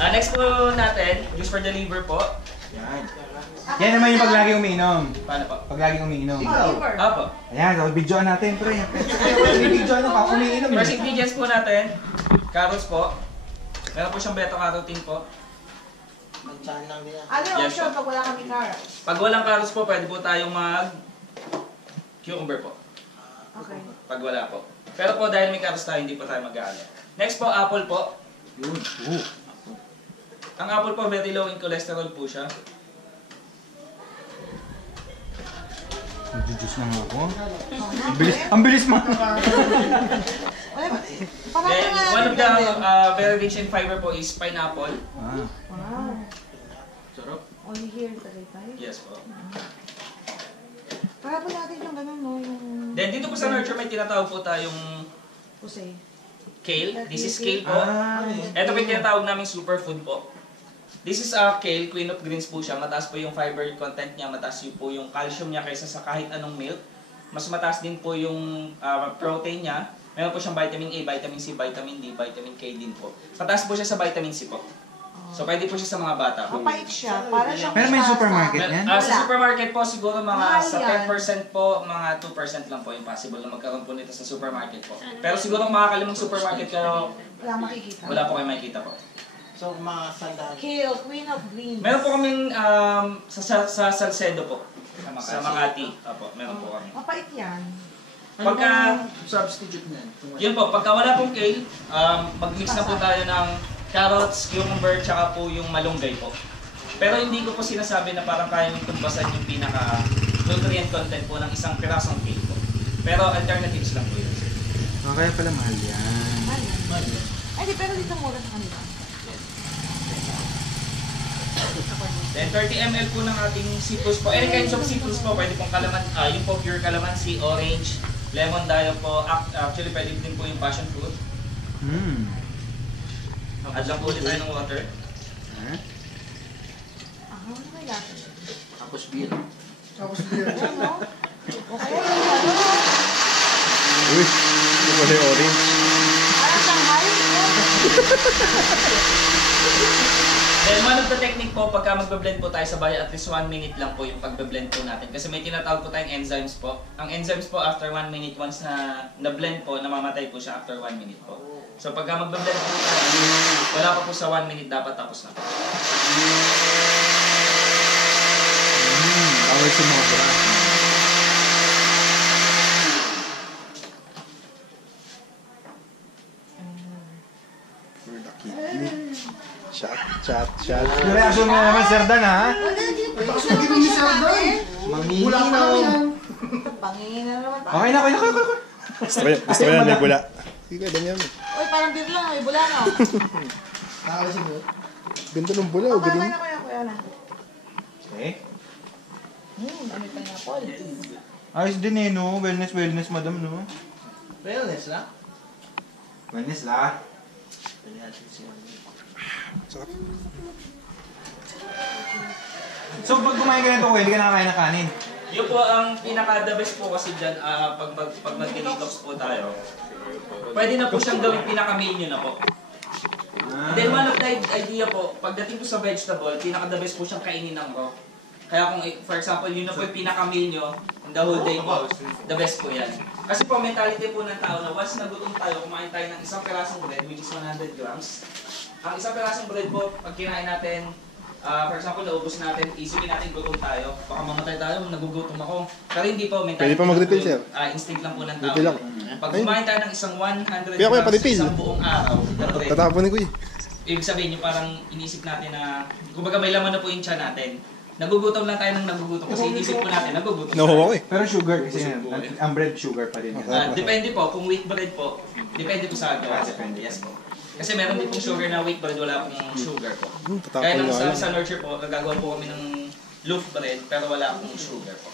Next po natin, juice for the liver po. Yan. Yan naman yung pag lagi umiinom. Paano po? Pag lagi umiinom. Apo. Ayan, so videoan natin, pre. Videoan na pa, umiinom. First ingredients po natin, carrots po. Meron po siyang beta-carotene po. Ano yung Yes, option po. pag wala kami carrots? Pag walang carrots po, pwede po tayong cucumber po. Okay. Pag wala po. Pero po dahil may carrots tayo, hindi po tayo mag-aala. Next po, apple po. Yun. Ang apple po, very low in cholesterol po siya. Nag-juice na nga ako. Ang bilis mo. Then, one of the very rich in fiber po is pineapple. Ah. Wow. Sarap. Only here in Tagaytay? Yes po. Para po natin yung ganun, no? Yung... Then, dito po sa nurture, may tinatawag po tayong Pusay. kale. This is kale po. Ah. Ito po yung tinatawag naming superfood po. This is kale, queen of greens po siya. Mataas po yung fiber content niya, mataas po yung calcium niya kaysa sa kahit anong milk. Mas mataas din po yung protein niya. Meron po siyang vitamin A, vitamin C, vitamin D, vitamin K din po. Mataas po siya sa vitamin C po. So pwede po siya sa mga bata po. Mapait siya. Para siyang Pero may supermarket yan? Sa supermarket po siguro mga Mahal sa yan. 10% po, mga 2% lang po yung possible na magkaroon po nito sa supermarket po. Pero siguro makakalimang supermarket pero wala makikita. wala po kayo makikita po. So, mga sandaan. Kale, queen of greens. Meron po kaming sa Salcedo po. Sa Makati. Opo, meron po kami. Mapait yan. Pagka, Substitute niyan. yun po, pagka wala pong kale, mag-mix na po tayo ng carrots, cucumber, tsaka po yung malunggay po. Pero hindi ko po sinasabi na parang kaya yung tumbasan yung pinaka-nutrient content po ng isang pirasong kale po. Pero alternatives lang po yun. Kaya pala mahal yan. Mahal yan. Ay, di, pero dito mura sa kanila. Then 30 ml po ng ating citrus po. Any kinds of citrus po, pwede pong yung po pure calamansi, orange, lemon dayo po. Actually, pwede din po yung passion fruit. Add lang po ulit tayo ng water. Ano may lasa? Tapos beer. Ayan, no? Okay. Uy, ito pala yung orange. Parang Shanghai. Then one of the technique po, pagka magbe-blend po tayo sa bahay, at least 1 minute lang po yung pagbe-blend po natin. Kasi may tinatawag po tayong enzymes po. Ang enzymes po, after 1 minute, once na-blend po, namamatay po siya after 1 minute po. So pagka magbe-blend po tayo, wala pa po sa 1 minute, dapat tapos na po. Bawal sumobra. Chat. Yung reaction mo naman, Sir Dan, ha? Pagkasukin ni Sardan. Wala pa naman yan. Pangingin na naman. Okay na. Gusto ko yan, may bula. Sige, ganyan. Uy, parang beer lang. May bula, no? Nakakalasing mo. Ganda ng bula, Okay, galing. kuya na. Okay. Dami pineapple. Ayos din eh, no? Wellness, madam, no? Wellness lang. Wellness la. Pwede natin siya. So, pag kumain ka nito, hindi ka nakakain ng kanin. Yun po ang pinaka-the best po kasi dyan, pag mag-detox po tayo. Pwede na po siyang gawing pinaka-meal nyo na po. And then one of the idea po, pagdating po sa vegetable, pinaka-the best po siyang kainin ng raw. Kaya kung, for example, yun na po yung pinaka-meal nyo, in the whole day po, the best po yan. Kasi po, mentality po ng tao na once nagutom tayo, kumain tayo ng isang pirasong bread, which is 100 grams. Ang isang pirasong bread po, pag kinain natin, for example, naubos natin, isipin natin gutom tayo. Baka mamatay tayo, nagugutom ako. Pero hindi po, mentality Pwede pa mag-refill, sir. Instinct lang po ng tao. Refill lang. Pag kumain tayo ng isang 100 Kuya, grams pa-refill. sa isang buong araw, na bread, Tatapon ni Kuya. ibig sabihin nyo parang inisip natin na, kumbaga may laman na po yung tiyan natin. Nagugutom lang tayo ng nagugutom kasi inisip po natin, nagugutom Nakuha ko tayo. eh. Pero sugar kasi ang bread sugar pa rin. Depende po, kung wheat bread po, depende po sa gawa. Depende. Yes po. Kasi meron din pong sugar na wheat bread, wala pong sugar po. Tatapon Kaya nang na sa nurture po, nagagawa po kami ng loaf bread, pero wala pong sugar po.